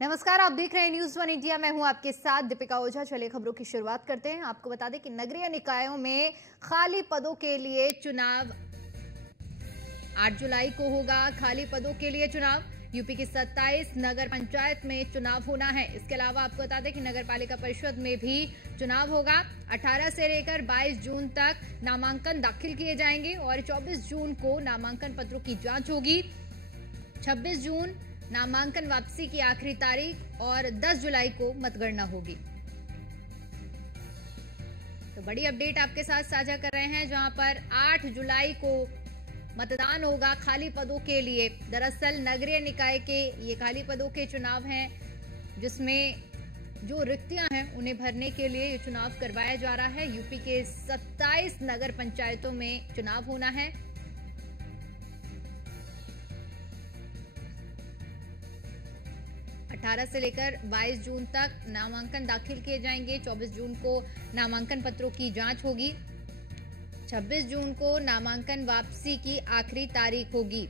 नमस्कार, आप देख रहे हैं न्यूज वन इंडिया। मैं हूं आपके साथ दीपिका ओझा। चलिए खबरों की शुरुआत करते हैं। आपको बता दें कि नगरीय निकायों में खाली पदों के लिए चुनाव 8 जुलाई को होगा। खाली पदों के लिए चुनाव यूपी की 27 नगर पंचायत में चुनाव होना है। इसके अलावा आपको बता दें कि नगर पालिका परिषद में भी चुनाव होगा। 18 से लेकर 22 जून तक नामांकन दाखिल किए जाएंगे और 24 जून को नामांकन पत्रों की जांच होगी। 26 जून नामांकन वापसी की आखिरी तारीख और 10 जुलाई को मतगणना होगी। तो बड़ी अपडेट आपके साथ साझा कर रहे हैं, जहां पर 8 जुलाई को मतदान होगा खाली पदों के लिए। दरअसल नगरीय निकाय के ये खाली पदों के चुनाव हैं, जिसमें जो रिक्तियां हैं उन्हें भरने के लिए ये चुनाव करवाया जा रहा है। यूपी के 27 नगर पंचायतों में चुनाव होना है। अठारह से लेकर 22 जून तक नामांकन दाखिल किए जाएंगे। 24 जून को नामांकन पत्रों की जांच होगी। 26 जून को नामांकन वापसी की आखिरी तारीख होगी।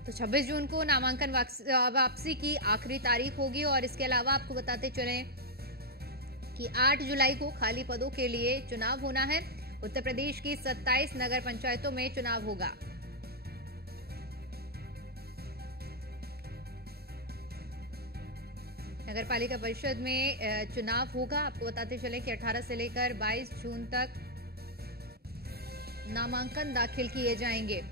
तो 26 जून को नामांकन वापसी की आखिरी तारीख होगी। और इसके अलावा आपको बताते चलें कि 8 जुलाई को खाली पदों के लिए चुनाव होना है। उत्तर प्रदेश की 27 नगर पंचायतों में चुनाव होगा। नगर पालिका परिषद में चुनाव होगा। आपको बताते चलें कि 18 से लेकर 22 जून तक नामांकन दाखिल किए जाएंगे।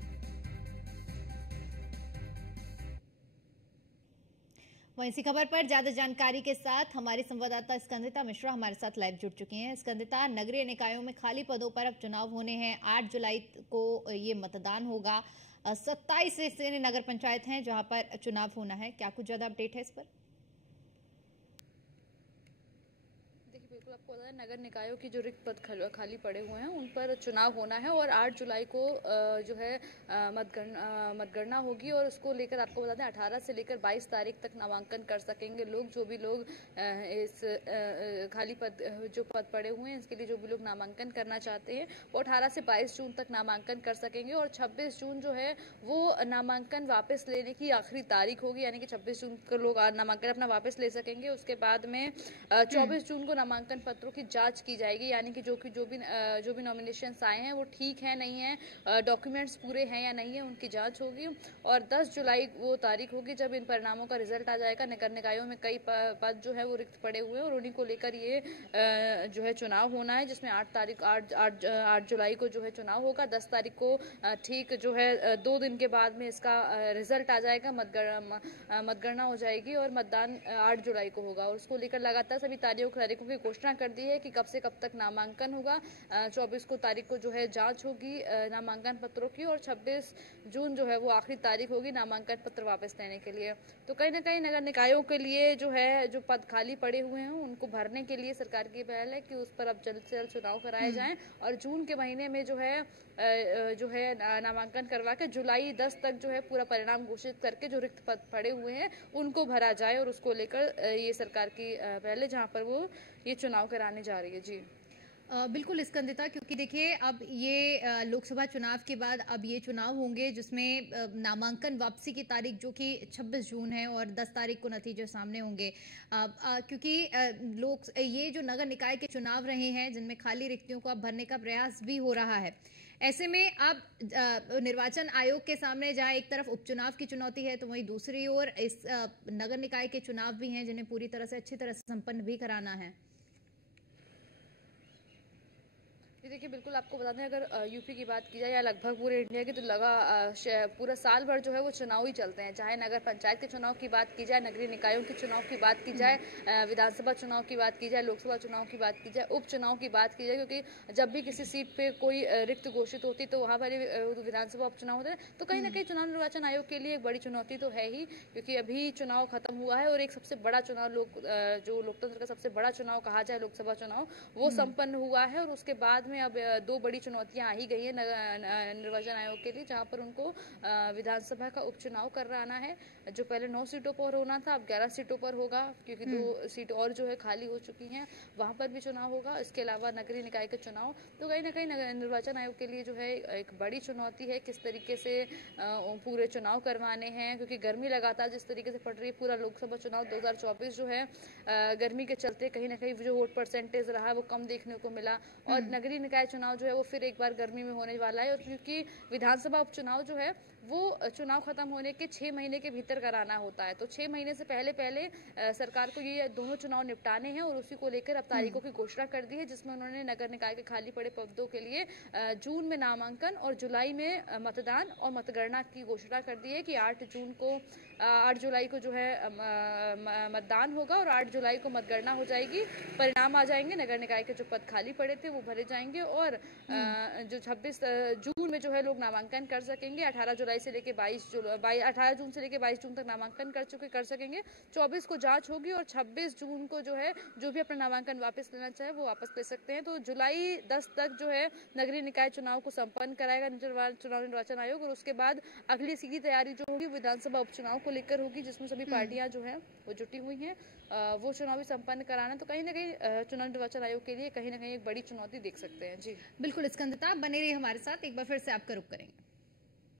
वहीं इसी खबर पर ज्यादा जानकारी के साथ हमारी संवाददाता स्कंदिता मिश्रा हमारे साथ लाइव जुड़ चुकी हैं। स्कंदिता, नगरीय निकायों में खाली पदों पर अब चुनाव होने हैं। 8 जुलाई को ये मतदान होगा। 27 ऐसे नगर पंचायत हैं जहां पर चुनाव होना है। क्या कुछ ज्यादा अपडेट है इस पर? बिल्कुल, आपको पता है नगर निकायों की जो रिक्त पद खाली पड़े हुए हैं उन पर चुनाव होना है और 8 जुलाई को जो है मतगणना होगी। और उसको लेकर आपको बता दें 18 से लेकर 22 तारीख तक नामांकन कर सकेंगे लोग। जो भी लोग इस खाली पद जो पद पड़े हुए हैं इसके लिए जो भी लोग नामांकन करना चाहते हैं वो 18 से 22 जून तक नामांकन कर सकेंगे। और 26 जून जो है वो नामांकन वापस लेने की आखिरी तारीख होगी, यानी कि 26 जून को लोग नामांकन अपना वापस ले सकेंगे। उसके बाद में 24 जून को नामांकन पत्रों की जांच की जाएगी, यानी कि जो भी नॉमिनेशंस आए हैं वो ठीक है नहीं है, डॉक्यूमेंट्स पूरे हैं या नहीं है, उनकी जांच होगी। और 10 जुलाई वो तारीख होगी जब इन परिणामों का रिजल्ट आ जाएगा। नगर निकायों में कई पद जो है वो रिक्त पड़े हुए हैं और उन्हीं को लेकर ये जो है चुनाव होना है, जिसमें 8 जुलाई को जो है चुनाव होगा। 10 तारीख को ठीक जो है 2 दिन के बाद में इसका रिजल्ट आ जाएगा, मतगणना हो जाएगी और मतदान 8 जुलाई को होगा। और उसको लेकर लगातार सभी तारीखों की घोषणा कर दी है कि कब से कब तक नामांकन होगा। 24 को तारीख को जो है जांच होगी नामांकन पत्रों की और 26 जून जो है वो आखिरी तारीख होगी नामांकन पत्र वापस लेने के लिए। तो कहीं ना कहीं नगर निकायों के लिए जो है जो पद खाली पड़े हुए हैं उनको भरने के लिए सरकार की पहल है कि उस पर अब जल्द से जल्द चुनाव कराए जाएं और जून के महीने में जो है नामांकन करवा के जुलाई 10 तक जो है पूरा परिणाम घोषित करके जो रिक्त पद पड़े हुए हैं उनको भरा जाए। और उसको लेकर ये सरकार की पहल है जहाँ पर वो ये चुनाव कराने जा रही है। जी बिल्कुल स्कंदिता, क्योंकि देखिए अब ये लोकसभा चुनाव के बाद अब ये चुनाव होंगे जिसमें नामांकन वापसी की तारीख जो कि 26 जून है और 10 तारीख को नतीजे सामने होंगे। क्योंकि लोग ये जो नगर निकाय के चुनाव रहे हैं जिनमें खाली रिक्तियों को अब भरने का प्रयास भी हो रहा है। ऐसे में अब निर्वाचन आयोग के सामने जहां एक तरफ उपचुनाव की चुनौती है तो वहीं दूसरी ओर इस नगर निकाय के चुनाव भी हैं जिन्हें पूरी तरह से अच्छी तरह से संपन्न भी कराना है। जी देखिए, बिल्कुल आपको बता दें, अगर यूपी की बात की जाए या लगभग पूरे इंडिया की, तो पूरा साल भर जो है वो चुनाव ही चलते हैं। चाहे नगर पंचायत के चुनाव की बात की जाए, नगरीय निकायों के चुनाव की बात की जाए, विधानसभा चुनाव की बात की जाए, लोकसभा चुनाव की बात की जाए, उपचुनाव की बात की जाए, क्योंकि जब भी किसी सीट पे कोई रिक्त घोषित होती तो वहाँ पर विधानसभा उपचुनाव होते हैं, तो कहीं ना कहीं चुनाव निर्वाचन आयोग के लिए एक बड़ी चुनौती तो है ही, क्योंकि अभी चुनाव खत्म हुआ है और एक सबसे बड़ा चुनाव जो लोकतंत्र का सबसे बड़ा चुनाव कहा जाए, लोकसभा चुनाव, वो संपन्न हुआ है। और उसके बाद में अब दो बड़ी चुनौतियां आ ही गई है निर्वाचन आयोग के लिए, जहां पर उनको विधानसभा का उपचुनाव करवाना है, जो पहले 9 सीटों पर होना था, अब 11 सीटों पर होगा, क्योंकि 2 सीट और जो है खाली हो चुकी हैं, वहां पर भी चुनाव होगा। इसके अलावा नगरीय निकाय के चुनाव, तो कहीं ना कहीं निर्वाचन आयोग के लिए जो है एक बड़ी चुनौती है, किस तरीके से पूरे चुनाव करवाने हैं, क्योंकि गर्मी लगातार जिस तरीके से पड़ रही है, पूरा लोकसभा चुनाव 2024 जो है गर्मी के चलते कहीं ना कहीं जो वोट परसेंटेज रहा वो कम देखने को मिला, और नगरीय निकाय चुनाव जो है वो फिर एक बार गर्मी में होने वाला है। और क्योंकि विधानसभा उपचुनाव जो है वो चुनाव खत्म होने के 6 महीने के भीतर कराना होता है, तो 6 महीने से पहले सरकार को ये दोनों चुनाव निपटाने हैं, और उसी को लेकर अब तारीखों की घोषणा कर दी है, जिसमें उन्होंने नगर निकाय के खाली पड़े पदों के लिए जून में नामांकन और जुलाई में मतदान और मतगणना की घोषणा कर दी है कि 8 जुलाई को जो है मतदान होगा और 8 जुलाई को मतगणना हो जाएगी, परिणाम आ जाएंगे, नगर निकाय के जो पद खाली पड़े थे वो भरे जाएंगे, और जो 26 जून में जो है लोग नामांकन कर सकेंगे। 18 जून से लेकर 22 जून तक नामांकन कर सकेंगे। 24 को जांच होगी और 26 जून को जो है जो भी अपना नामांकन वापस लेना चाहे वो वापस ले सकते हैं। तो जुलाई 10 तक जो है नगरीय निकाय चुनाव को संपन्न कराएगा चुनाव निर्वाचन आयोग, और उसके बाद अगली सीधी तैयारी जो होगी विधानसभा उपचुनाव को लेकर होगी, जिसमें सभी पार्टियां जो है वो जुटी हुई हैं वो चुनाव भी संपन्न कराना। तो कहीं ना कहीं चुनाव निर्वाचन आयोग के लिए कहीं ना कहीं एक बड़ी चुनौती देख सकते हैं। जी बिल्कुल स्कंदता, बने रहिए हमारे साथ, एक बार फिर से आपका रुख करेंगे।